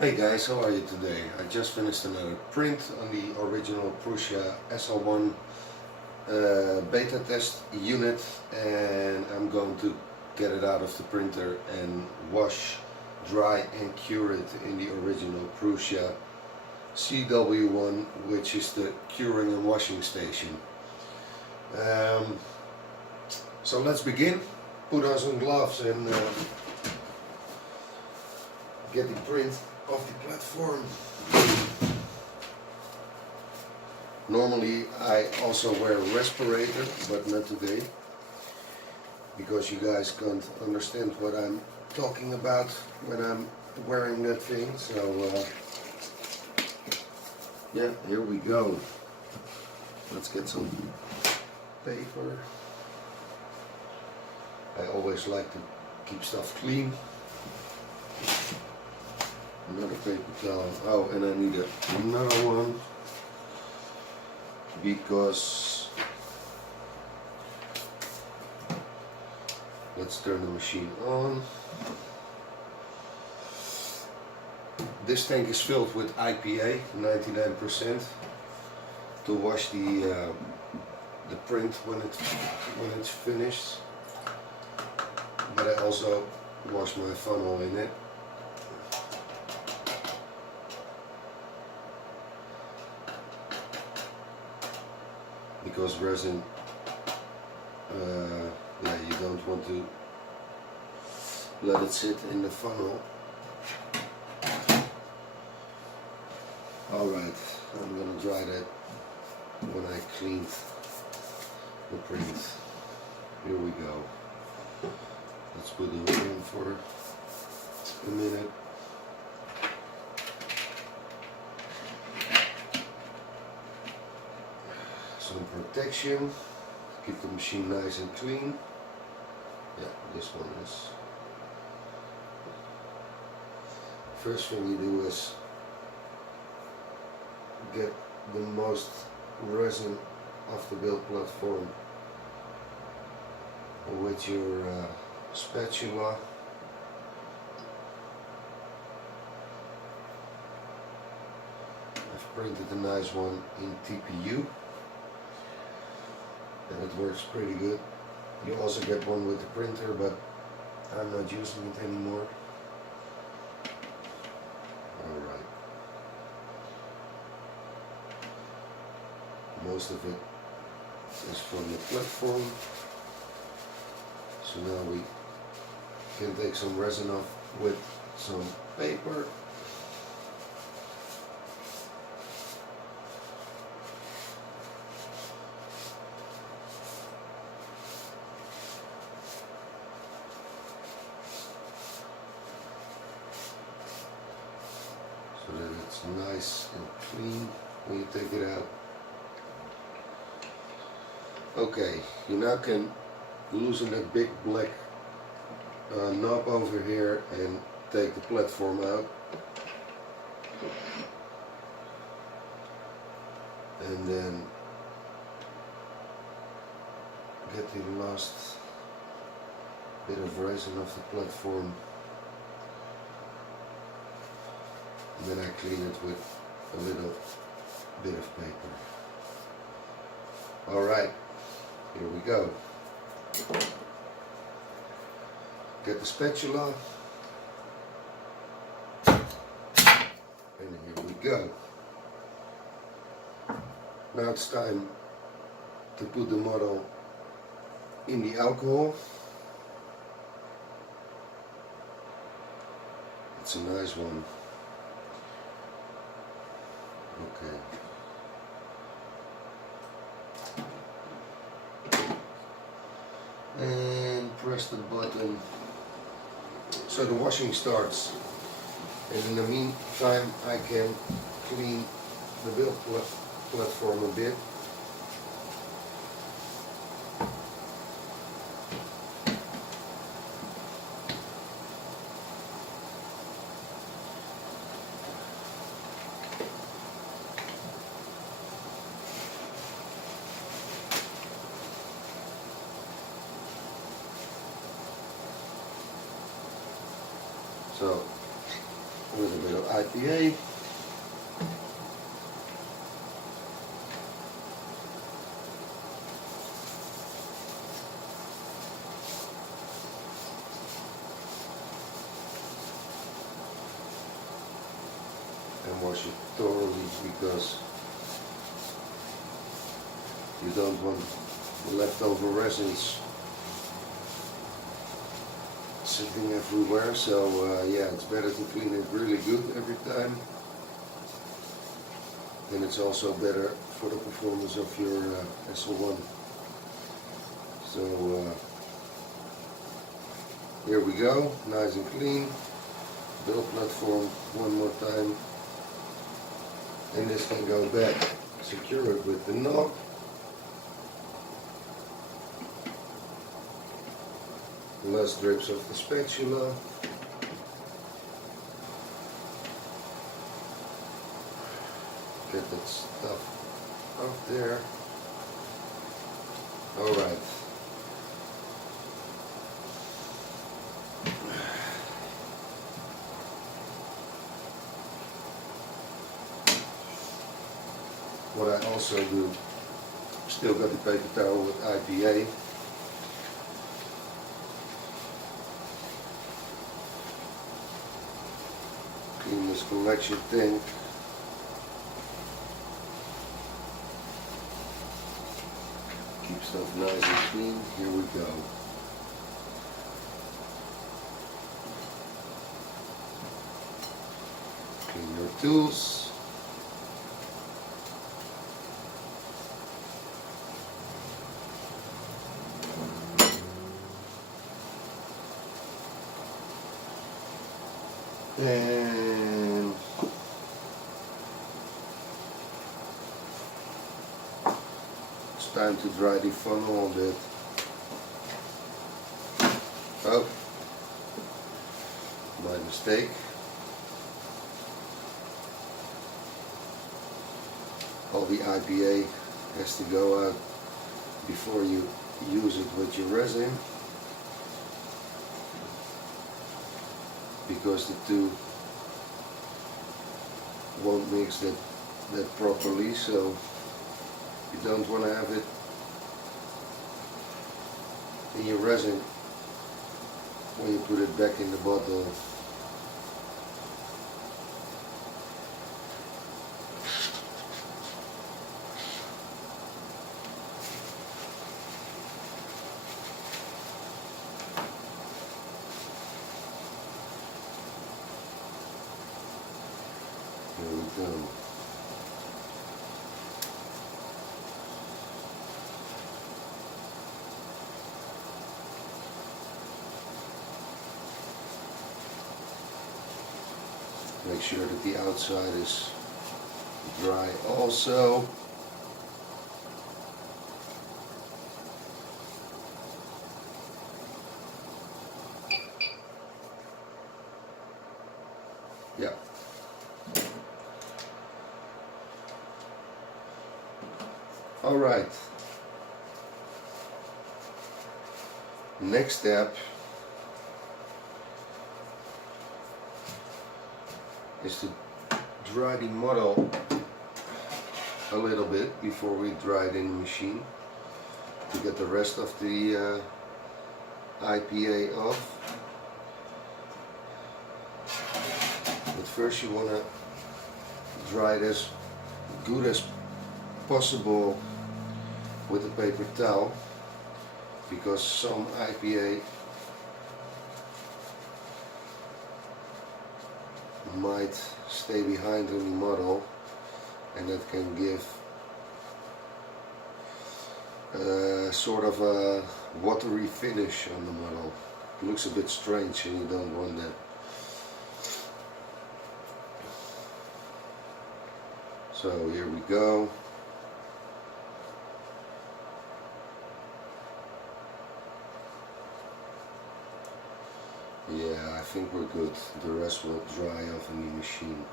Hey guys, how are you today? I just finished another print on the original Prusa SL1 beta test unit, and I'm going to get it out of the printer and wash, dry and cure it in the original Prusa CW1, which is the curing and washing station. So let's begin. Put on some gloves and get the print off the platform. Normally I also wear a respirator, but not today, because you guys can't understand what I'm talking about when I'm wearing that thing. So yeah, here we go. Let's get some paper. I always like to keep stuff clean. Another paper towel. Oh, and I need another one, because let's turn the machine on. This tank is filled with IPA, 99%, to wash the print when it's finished. But I also wash my funnel in it. Because resin, yeah, you don't want to let it sit in the funnel. Alright, I'm gonna dry that when I cleaned the print. Here we go. Let's put it in for a minute. Some protection, keep the machine nice and clean. Yeah, this one is. First thing you do is get the most resin off the build platform with your spatula. I've printed a nice one in TPU, and it works pretty good. You also get one with the printer, but I'm not using it anymore. Alright. Most of it is from the platform. So now we can take some resin off with some paper. So that it's nice and clean when you take it out. Okay, you now can loosen that big black knob over here and take the platform out. And then get the last bit of resin off the platform. And then I clean it with a little bit of paper. Alright, here we go. Get the spatula. And here we go. Now it's time to put the model in the alcohol. It's a nice one. Okay. And press the button so the washing starts. And in the meantime I can clean the build platform a bit. So a little bit of IPA. And wash it thoroughly, because you don't want leftover resins sitting everywhere. So yeah, it's better to clean it really good every time, and it's also better for the performance of your SL1. So here we go, nice and clean. Build platform one more time, and this can go back. Secure it with the knob. Less drips of the spatula. Get that stuff out there. Alright. What I also do, still got the paper towel with IPA. Clean this collection tank. Keep stuff nice and clean. Here we go. Clean your tools. And it's time to dry the funnel a bit. Oh, my mistake. All the IPA has to go out before you use it with your resin, because the two won't mix that properly, so you don't want to have it in your resin when you put it back in the bottle. Here we go. Make sure that the outside is dry also. Yeah. All right. Next step is to dry the model a little bit before we dry it in the machine to get the rest of the IPA off. But first you want to dry it as good as possible with a paper towel, because some IPA might stay behind on the model, and that can give sort of a watery finish on the model. It looks a bit strange and you don't want that. So here we go. Yeah, I think we're good. The rest will dry off in the machine.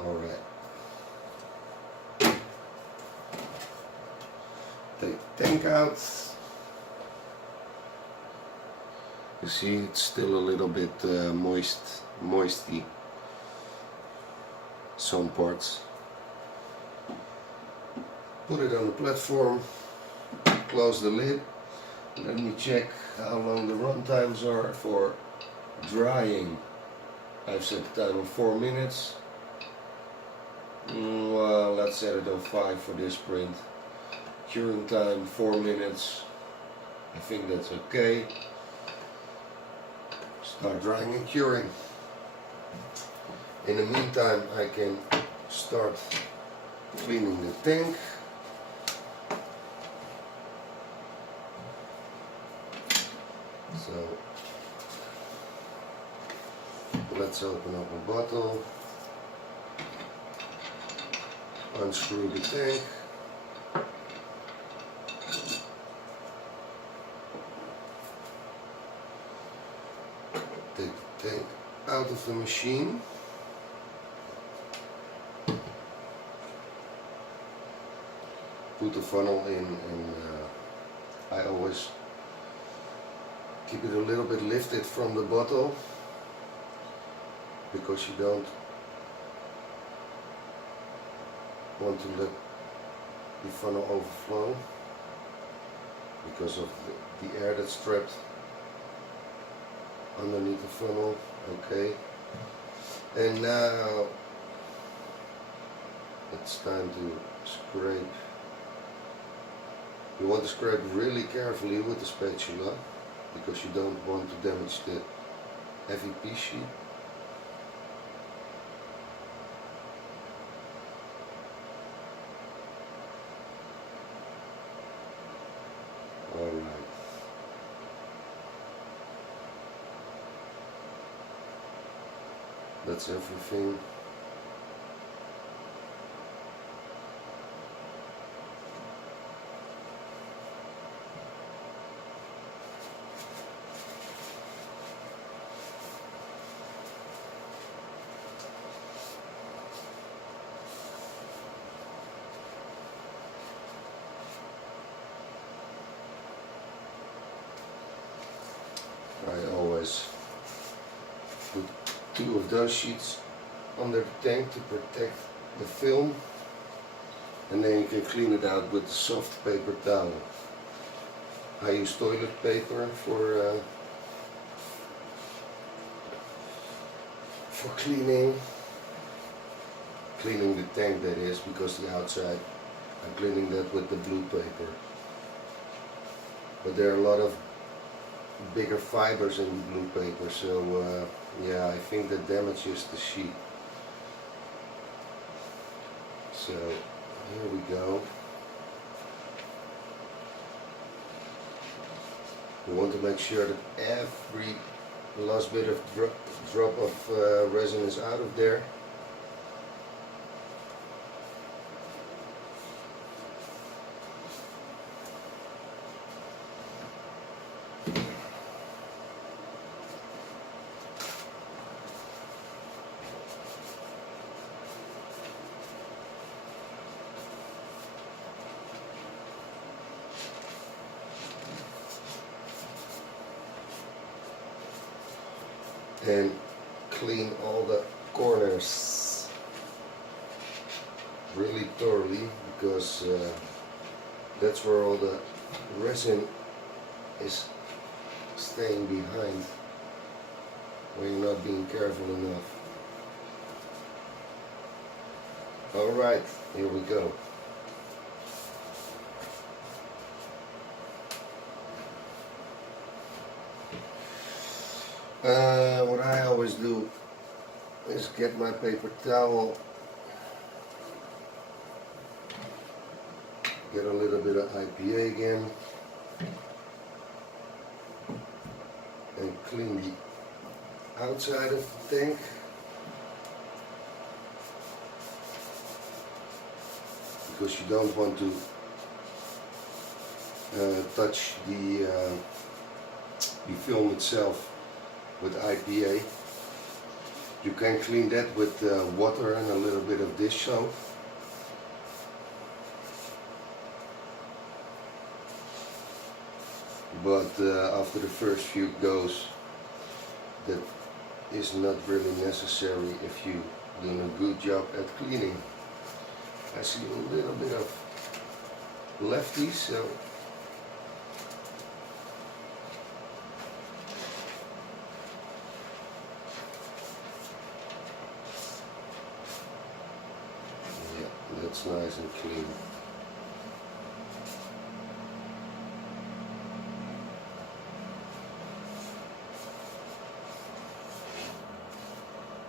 Alright. Take tank out. You see, it's still a little bit moisty, some parts. Put it on the platform, close the lid. Let me check how long the run times are for drying. I've set the time on 4 minutes. Well, let's set it on 5 for this print. Curing time 4 minutes. I think that's okay. Start drying and curing. In the meantime, I can start cleaning the tank. So let's open up a bottle, unscrew the tank, take the tank out of the machine, put the funnel in, and I always keep it a little bit lifted from the bottle because you don't want to let the funnel overflow because of the air that's trapped underneath the funnel. Okay, and now it's time to scrape. You want to scrape really carefully with the spatula because you don't want to damage the FEP sheet. Alright. That's everything. I always put 2 of those sheets under the tank to protect the film, and then you can clean it out with a soft paper towel. I use toilet paper for cleaning the tank, that is, because the outside I'm cleaning that with the blue paper. But there are a lot of bigger fibers in the blue paper, so yeah, I think that damages the sheet. So here we go. We want to make sure that every last bit of drop of resin is out of there. And clean all the corners really thoroughly, because that's where all the resin is staying behind when you're not being careful enough. Alright, here we go. What I always do is get my paper towel, get a little bit of IPA again, and clean the outside of the tank. Because you don't want to touch the film itself with IPA. You can clean that with water and a little bit of dish soap. but after the first few goes, that is not really necessary if you're doing a good job at cleaning. I see a little bit of lefty, so yeah, that's nice and clean.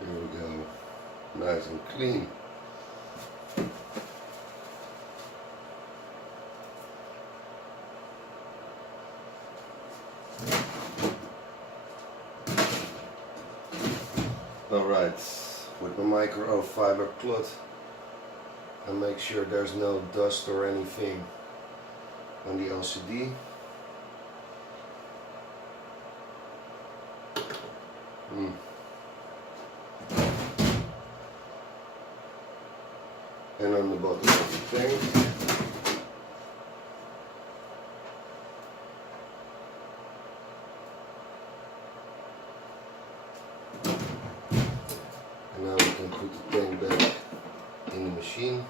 There we go, nice and clean. Alright, with my microfiber cloth, I make sure there's no dust or anything on the LCD. And on the bottom of the thing. And now we can put the tank back in the machine.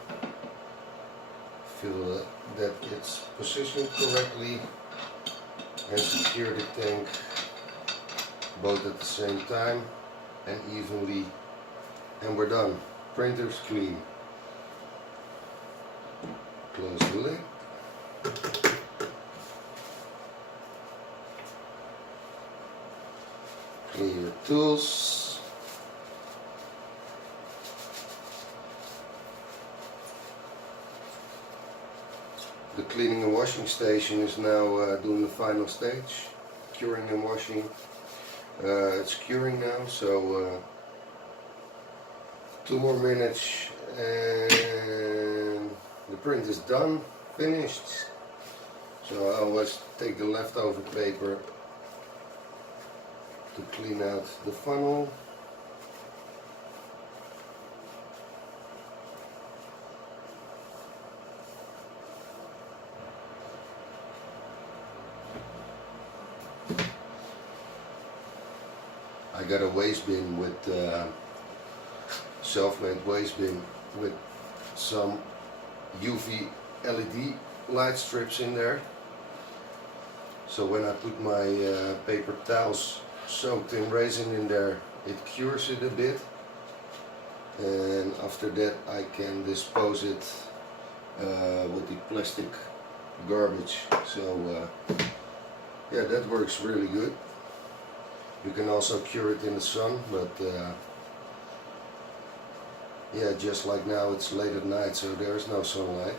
Feel that it's positioned correctly and secure the tank both at the same time and evenly, and we're done. Printer's clean. Close the lid. Clean your tools. The cleaning and washing station is now doing the final stage, curing and washing. It's curing now, so 2 more minutes and the print is done, finished. So I always take the leftover paper to clean out the funnel. I got a waste bin with self-made waste bin with some UV LED light strips in there. So when I put my paper towels soaked in resin in there, it cures it a bit, and after that I can dispose it with the plastic garbage. So yeah, that works really good. You can also cure it in the sun, but yeah, just like now it's late at night, so there is no sunlight.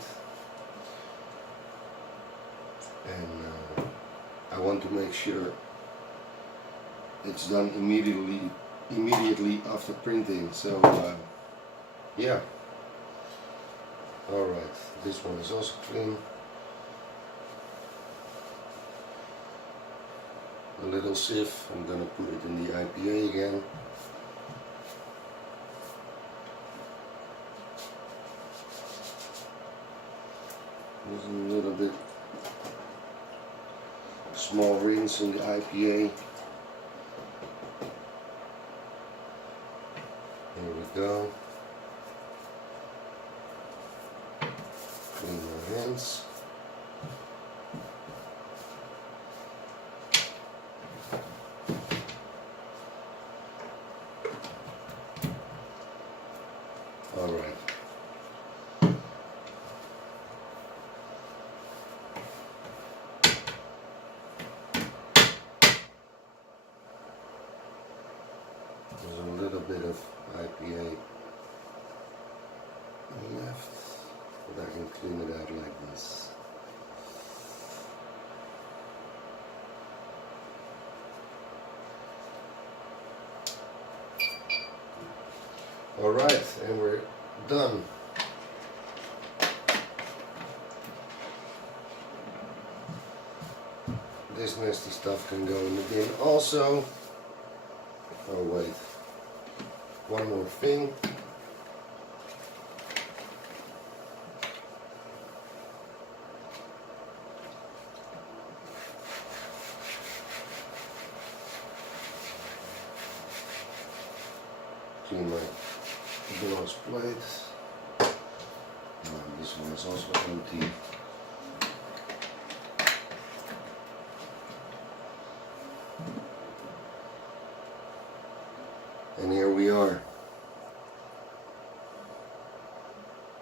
And I want to make sure it's done immediately after printing. So yeah. Alright, this one is also clean. A little sieve, I'm gonna put it in the IPA again. There's a little bit small rinse in the IPA. Here we go. Clean my hands. All right. There's a little bit of IPA left, but I can clean it out like this. Alright, and we're done. This nasty stuff can go in the bin also. Oh wait, one more thing. my glass plate. This one is also empty. And here we are.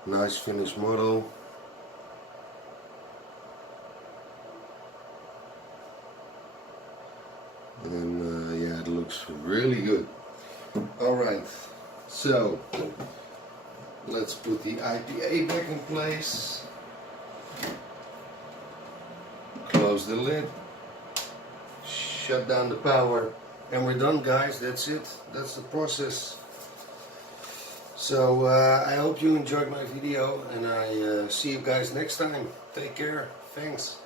Nice finished model. And yeah, it looks really good. Alright, so let's put the IPA back in place. Close the lid. Shut down the power. And we're done, guys. That's it. That's the process. So I hope you enjoyed my video, and I see you guys next time. Take care. Thanks.